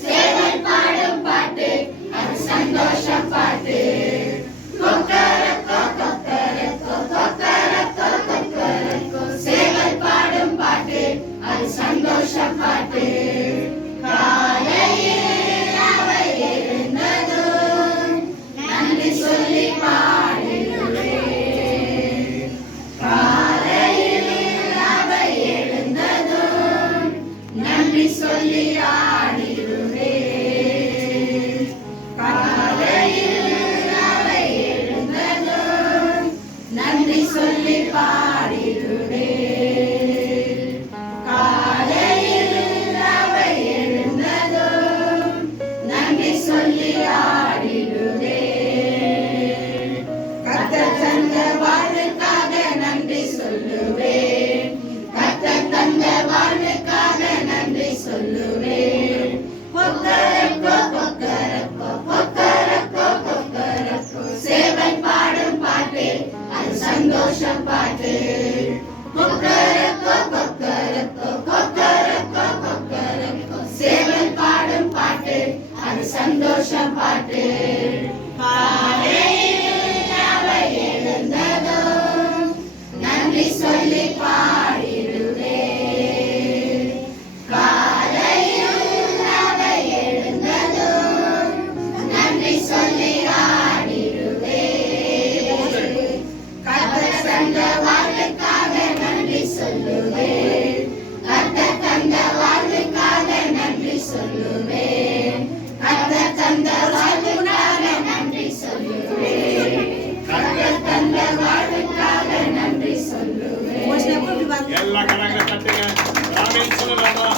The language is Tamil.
சேவல் பாடும் பாட்டு அது சந்தோஷ பாட்டு. சேவல் பாடும் பாட்டு அது சந்தோஷ பாட்டு. காலையில் அவை எழுந்ததும் நன்றி சொல்லி பாடிடுவேன். காலையில் அவை எழுந்ததும் நன்றி சொல்லி ஆடிடுவேன். காலையில் அவை எழுந்ததும் நன்றி சொல்லி பாடிடுவேன். காலையில் அவை எழுந்ததும் நன்றி சொல்லி ஆடிடுவேன். கர்த்தர் தந்த வாழ்வுக்காக நன்றி சொல்லுவேன். கர்த்தர் தந்த வாழ்வுக்காக நன்றி சொல்லுவேன். கொக்கரக்கோ கொக்கரக்கோ கொக்கரக்கோ கொக்கரக்கோ சேவல் பாடும் பாட்டு அது சந்தோஷ பாட்டு. கொக்கரக்கோ கொக்கரக்கோ கொக்கரக்கோ கொக்கரக்கோ சேவல் பாடும் பாட்டு அது சந்தோஷ பாட்டு. காலையில் அவை எழுந்ததும் நன்றி சொல்லி பாடிடுவேன். காலையில் அவை எழுந்ததும் நன்றி சொல்லி ஆடிடுவேன். கர்த்தர் தந்த வாழ்வுக்காக நன்றி சொல்லுவேன். கர்த்தர் தந்த வாழ்வுக்காக நன்றி சொல்லுவேன். கர்த்தர் தந்த வாழ்வுக்காக நன்றி சொல்லுவேன். கர்த்தர் தந்த வாழ்வுக்காக நன்றி சொல்லுவேன். எல்லா கரங்களை தட்டுங்க. ஆமென் சொல்லலாமா?